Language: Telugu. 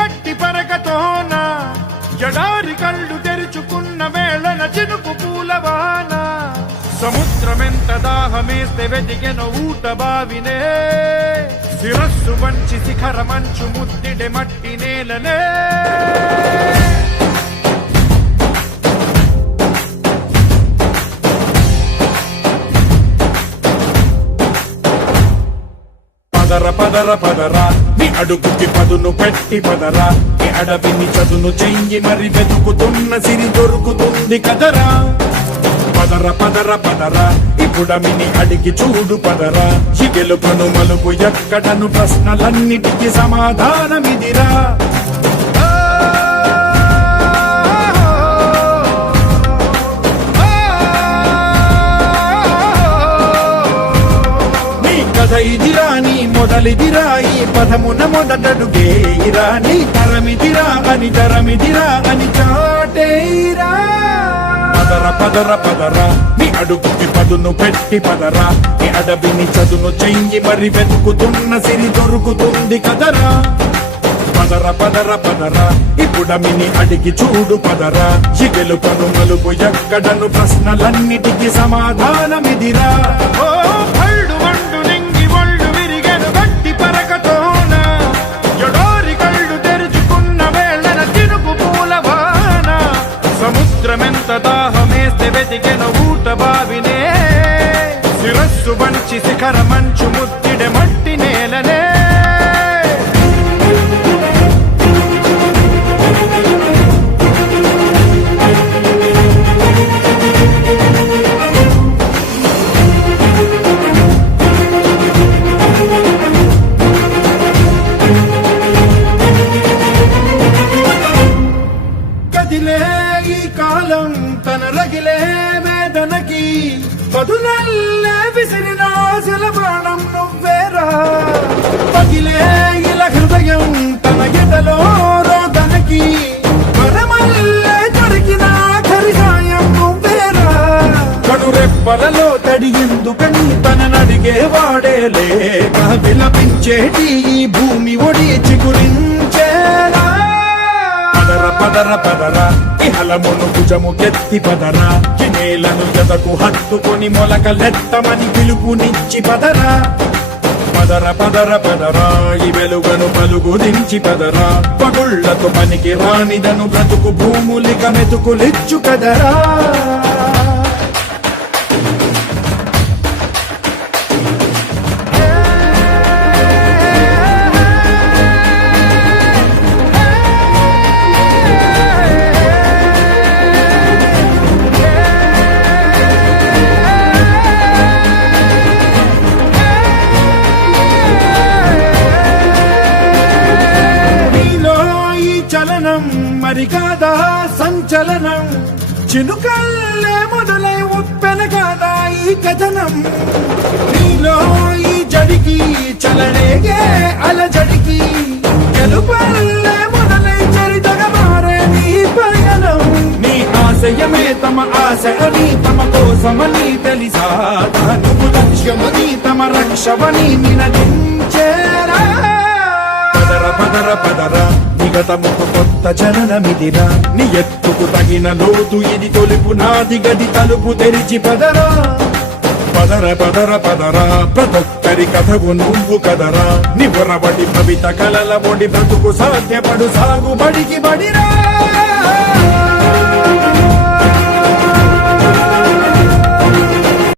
గట్టి పరకతోన ఎడారి కళ్ళు తెరుచుకున్న వేళన చినుకు పూలవాన సముద్రమెంత దాహమేస్తే వెతికెన ఊట బావినే శిరస్సు వంచి శిఖర మంచు ముద్దిడే మట్టి నేలనే పదర పదర పదరా నీ అడుగుకి పదును పెట్టి పదరా నీ అడవిని చదును చెయ్యి మరి వెతుకుతున్న సిరి దొరుకుతుంది కదరా పదర పదర పదరా ఇప్పుడమిని అడిగి చూడు పదరా ఈ గెలుపను మలుపు ఎక్కడను ప్రశ్నలన్నిటికీ సమాధానమిదిరా ఇదిరా నీ మొదలిదిరా ఈ పదమున మొదటడుగేయిరా నీ తరమిదిరా అని చాటేరా పదర పదర పదరా నీ అడుగుకి పదును పెట్టి పదరా నీ అడవిని చదును చెయ్యి మరి వెతుకుతున్న సిరి దొరుకుతుంది కదరా పదర పదర పదరా ఇప్పుడమిని అడిగి చూడు పదరా ఈ గెలుపను మలుపు ఎక్కడను ప్రశ్నలన్నిటికీ సమాధానమిదిరా సముద్రమెంత దాహమేస్తే వెతికెన ఊట బావినే శిరస్సు వంచి శిఖర మంచు ముద్దిడే మట్టి నేలనే కాలం తన రగిలే వేదనకి బదులల్లే విసిరినాశల ప్రాణం నువ్వేరా పగిలే ఇలా హృదయం తన ఎదలో రోదనకి పరమల్లే దొరికిన ఖరిసాయం నువ్వేరా కడురెప్పలలో తడి ఎందుకని తన నడిగే వాడే లేక విలపించేటి ఈ భూమి ఒడి చిగురించేరా పదర పదర పదరా ఇహలమును భుజము కెత్తి పదరా నేలను జతకు హత్తుకొని మొలకలెత్తమని పిలుపునిచ్చి పదరా పదర పదర పదరా ఈ వెలుగను పలుగు దించి పదరా పగుళ్లతో పనికి రానిదను బ్రతుకు భూములిక మెతుకులిచ్చు కదరా మరి కాదా సంచలనం చినుకల్లే మొదలై ఉప్పెన కాదా ఈ కథనం నీలో ఈ జడికి చలనేగే అలజడికి గెలుపల్లే మొదలై చరితగా మారే నీ పయనం నీ ఆశయమే తమ ఆశ అని తమ కోసమని తెలిసా నువ్వు లక్ష్యమని తమ రక్షమని నినదించేరా పదర పదర పదరా నిగతముకు కొత్త జననమిదిరా నీ ఎత్తుకు తగిన లోతు ఇది తొలుపు నాది గది తలుపు తెరిచి పదరా పదర పదర పదరా ప్రతొక్కరి కథవు నువ్వు కదరా నిబురబడి కవిత కలల బొడి బ్రతుకు సాధ్యపడు సాగుబడికి బడిరా